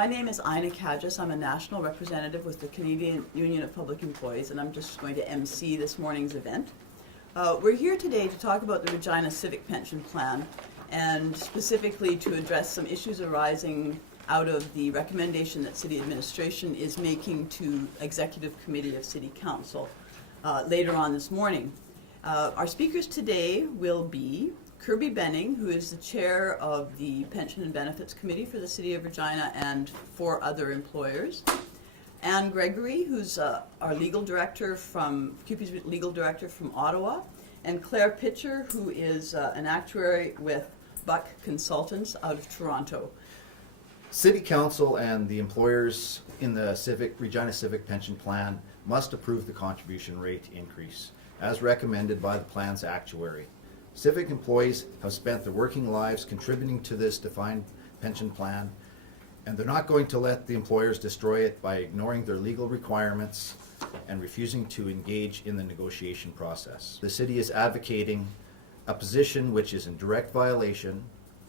My name is Ina Kadjas. I'm a national representative with the Canadian Union of Public Employees, and I'm just going to MC this morning's event. We're here today to talk about the Regina Civic Pension Plan, and specifically to address some issues arising out of the recommendation that City Administration is making to Executive Committee of City Council later on this morning. Our speakers today will be Kirby Benning, who is the chair of the Pension and Benefits Committee for the City of Regina and 4 other employers. Anne Gregory, who's our legal director from, CUPE's legal director from Ottawa. And Claire Pitcher, who is an actuary with Buck Consultants out of Toronto. City Council and the employers in the Regina Civic Pension Plan must approve the contribution rate increase as recommended by the plan's actuary. Civic employees have spent their working lives contributing to this defined pension plan, and they're not going to let the employers destroy it by ignoring their legal requirements and refusing to engage in the negotiation process. The city is advocating a position which is in direct violation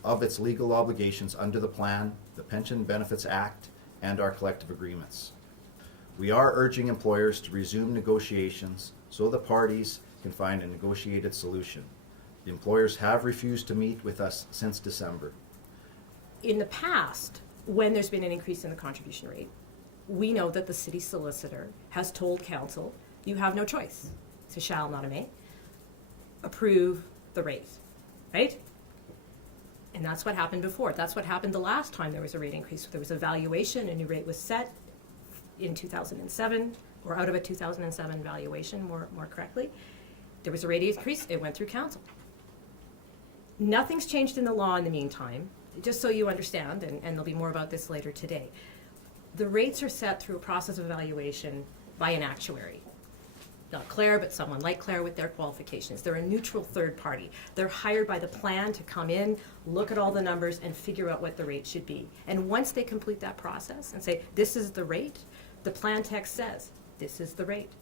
of its legal obligations under the plan, the Pension Benefits Act, and our collective agreements. We are urging employers to resume negotiations so the parties can find a negotiated solution. The employers have refused to meet with us since December. In the past, when there's been an increase in the contribution rate, we know that the city solicitor has told council, you have no choice. It's a shall, not a may. Approve the rate, right? And that's what happened before. That's what happened the last time there was a rate increase. There was a valuation, a new rate was set in 2007, or out of a 2007 valuation, more correctly. There was a rate increase, it went through council. Nothing's changed in the law in the meantime, just so you understand, and there'll be more about this later today. The rates are set through a process of evaluation by an actuary. Not Claire, but someone like Claire with their qualifications. They're a neutral third party. They're hired by the plan to come in, look at all the numbers, and figure out what the rate should be. And once they complete that process and say, this is the rate, the plan text says, this is the rate.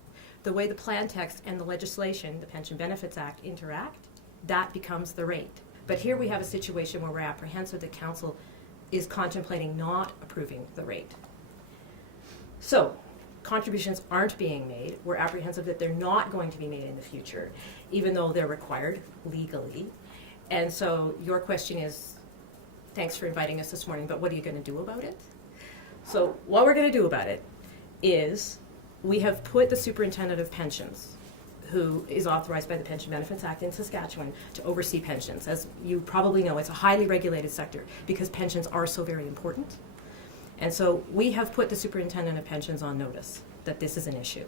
The way the plan text and the legislation, the Pension Benefits Act, interact, that becomes the rate. But here we have a situation where we're apprehensive that council is contemplating not approving the rate. So, contributions aren't being made. We're apprehensive that they're not going to be made in the future, even though they're required legally. And so your question is, thanks for inviting us this morning, but what are you going to do about it? So what we're going to do about it is we have put the Superintendent of Pensions, who is authorized by the Pension Benefits Act in Saskatchewan, to oversee pensions. As you probably know, it's a highly regulated sector because pensions are so very important. And so we have put the Superintendent of Pensions on notice that this is an issue.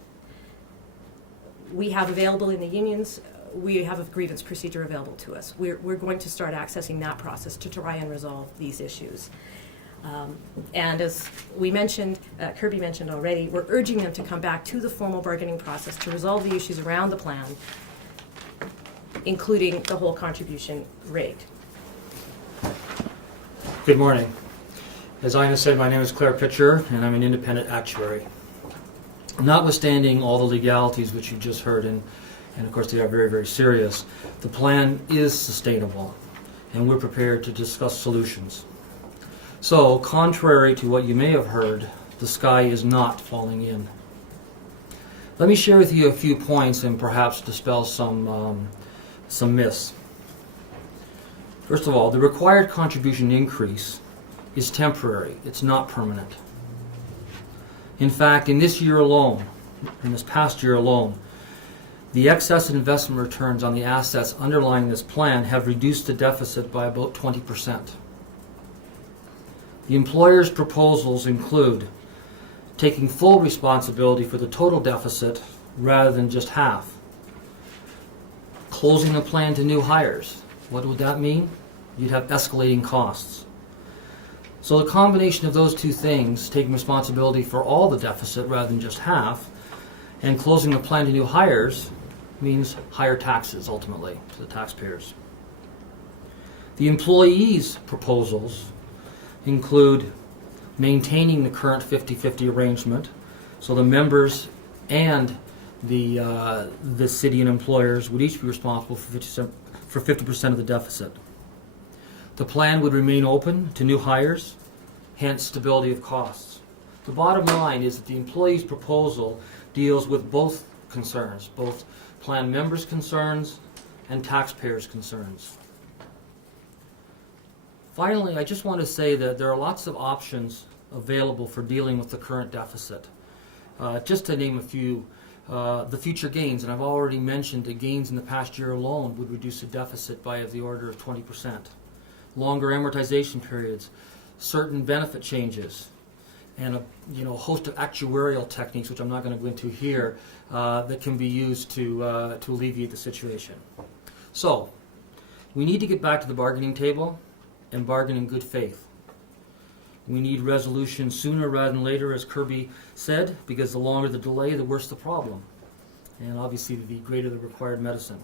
We have available in the unions, we have a grievance procedure available to us. We're going to start accessing that process to try and resolve these issues. And as we mentioned, Kirby mentioned already, we're urging them to come back to the formal bargaining process to resolve the issues around the plan, including the whole contribution rate. Good morning. As Ina said, my name is Claire Pitcher, and I'm an independent actuary. Notwithstanding all the legalities which you just heard, and of course they are very, very serious, the plan is sustainable, and we're prepared to discuss solutions. So, contrary to what you may have heard, the sky is not falling in. Let me share with you a few points and perhaps dispel some myths. First of all, the required contribution increase is temporary. It's not permanent. In fact, in this year alone, in this past year alone, the excess investment returns on the assets underlying this plan have reduced the deficit by about 20%. The employer's proposals include taking full responsibility for the total deficit rather than just half. Closing the plan to new hires. What would that mean? You'd have escalating costs. So the combination of those two things, taking responsibility for all the deficit rather than just half, and closing the plan to new hires, means higher taxes ultimately to the taxpayers. The employees' proposals include maintaining the current 50-50 arrangement, so the members and the city and employers would each be responsible for 50% of the deficit. The plan would remain open to new hires, hence stability of costs. The bottom line is that the employee's proposal deals with both concerns, both plan members' concerns and taxpayers' concerns. Finally, I just want to say that there are lots of options available for dealing with the current deficit. Just to name a few, the future gains, and I've already mentioned the gains in the past year alone would reduce the deficit by the order of 20%. Longer amortization periods, certain benefit changes, and a host of actuarial techniques, which I'm not going to go into here, that can be used to alleviate the situation. So, we need to get back to the bargaining table and bargain in good faith. We need resolution sooner rather than later, as Kirby said, because the longer the delay, the worse the problem. And obviously, the greater the required medicine.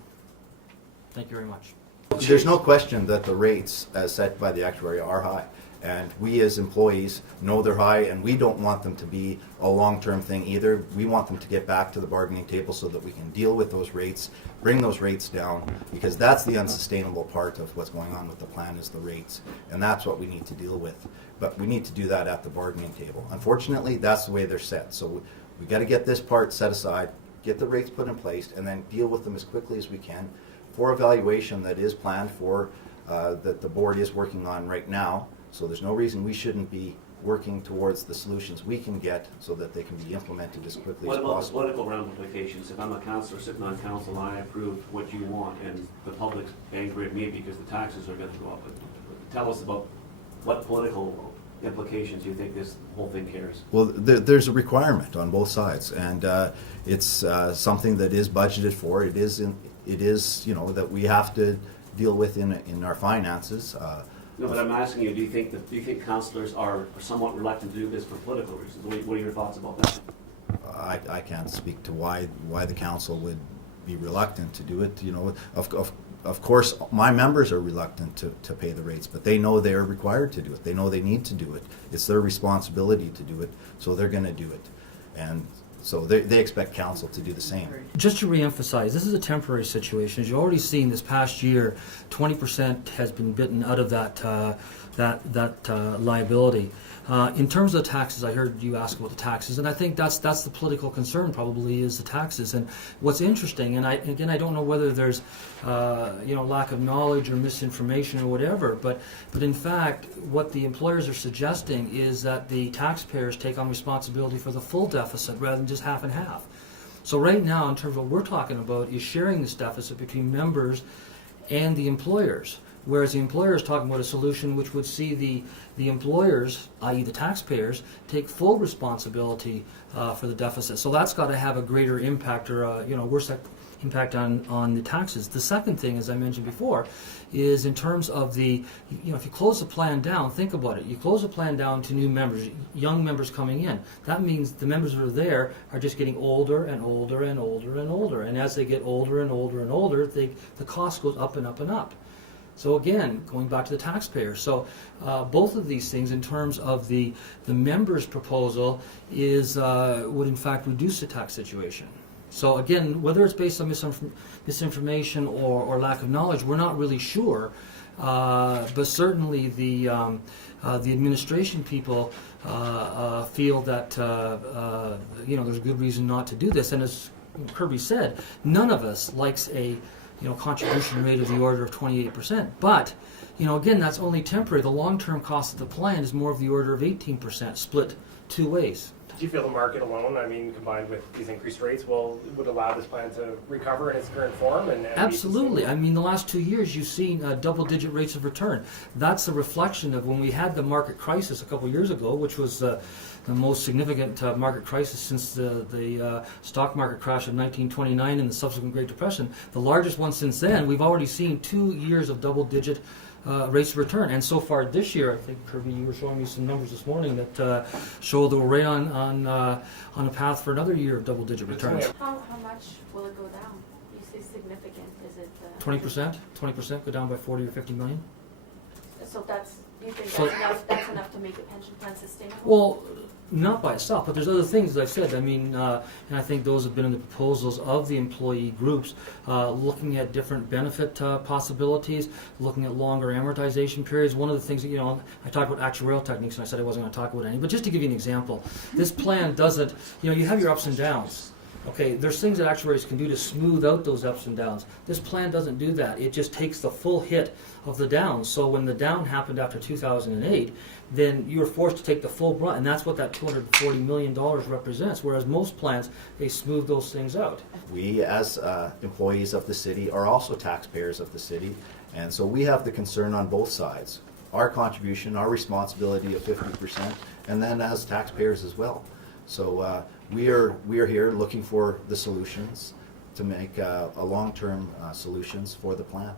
Thank you very much. There's no question that the rates as set by the actuary are high. And we as employees know they're high, and we don't want them to be a long-term thing either. We want them to get back to the bargaining table so that we can deal with those rates, bring those rates down, because that's the unsustainable part of what's going on with the plan is the rates. And that's what we need to deal with. But we need to do that at the bargaining table. Unfortunately, that's the way they're set. So we got to get this part set aside, get the rates put in place, and then deal with them as quickly as we can for evaluation that is planned for, that the board is working on right now. So there's no reason we shouldn't be working towards the solutions we can get so that they can be implemented as quickly as What about the possible. political ramifications? If I'm a councillor sitting on council and I approve what you want and the public's angry at me because the taxes are going to go up, tell us about what political implications you think this whole thing carries. Well, there's a requirement on both sides, and it's something that is budgeted for. It is that we have to deal with in our finances. No, but I'm asking you, do you think councillors are somewhat reluctant to do this for political reasons? What are your thoughts about that? I can't speak to why the council would be reluctant to do it. Of course, my members are reluctant to pay the rates, but they know they're required to do it. They know they need to do it. It's their responsibility to do it, so they're going to do it. And so they expect council to do the same. Just to reemphasize, this is a temporary situation. As you've already seen this past year, 20% has been bitten out of that liability. In terms of the taxes, I heard you ask about the taxes, and I think that's the political concern probably is the taxes. And what's interesting, and I don't know whether there's lack of knowledge or misinformation or whatever, but in fact, what the employers are suggesting is that the taxpayers take on responsibility for the full deficit rather than just half and half. So right now, in terms of what we're talking about, is sharing this deficit between members and the employers. Whereas the employer is talking about a solution which would see the employers, i.e. the taxpayers, take full responsibility for the deficit. So that's got to have a greater impact or worse impact on the taxes. The second thing, as I mentioned before, is in terms of if you close the plan down, think about it. You close the plan down to new members, young members coming in. That means the members that are there are just getting older and older and older and older. And as they get older and older and older, the cost goes up and up and up. So again, going back to the taxpayer. So both of these things, in terms of the members' proposal, would in fact reduce the tax situation. So again, whether it's based on misinformation or lack of knowledge, we're not really sure. But certainly the administration people feel that there's a good reason not to do this. And as Kirby said, none of us likes a contribution rate of the order of 28%. But, again, that's only temporary. The long-term cost of the plan is more of the order of 18%, split two ways. Do you feel the market alone, combined with these increased rates, would allow this plan to recover in its current form? And Absolutely. The last 2 years you've seen double-digit rates of return. That's a reflection of when we had the market crisis a couple years ago, which was the most significant market crisis since the stock market crash of 1929 and the subsequent Great Depression. The largest one since then. We've already seen 2 years of double-digit rates of return, and so far this year, I think Kirby, you were showing me some numbers this morning that show that we're on a path for another year of double-digit returns. How much will it go down? You say significant. Is it 20%? 20% go down by 40 or 50 million. So that's You think So- that's enough to make the pension plan sustainable? Well, not by itself, but there's other things, as I've said. I mean, and I think those have been in the proposals of the employee groups, looking at different benefit possibilities, looking at longer amortization periods. One of the things that, I talked about actuarial techniques, and I said I wasn't going to talk about any, but just to give you an example, this plan doesn't, you have your ups and downs. Okay, there's things that actuaries can do to smooth out those ups and downs. This plan doesn't do that. It just takes the full hit of the downs. So when the down happened after 2008, then you were forced to take the full brunt, and that's what that $240 million represents, whereas most plans, they smooth those things out. We, as employees of the city, are also taxpayers of the city, and so we have the concern on both sides. Our contribution, our responsibility of 50%, and then as taxpayers as well. So we are here looking for the solutions to make a long-term solutions for the plan.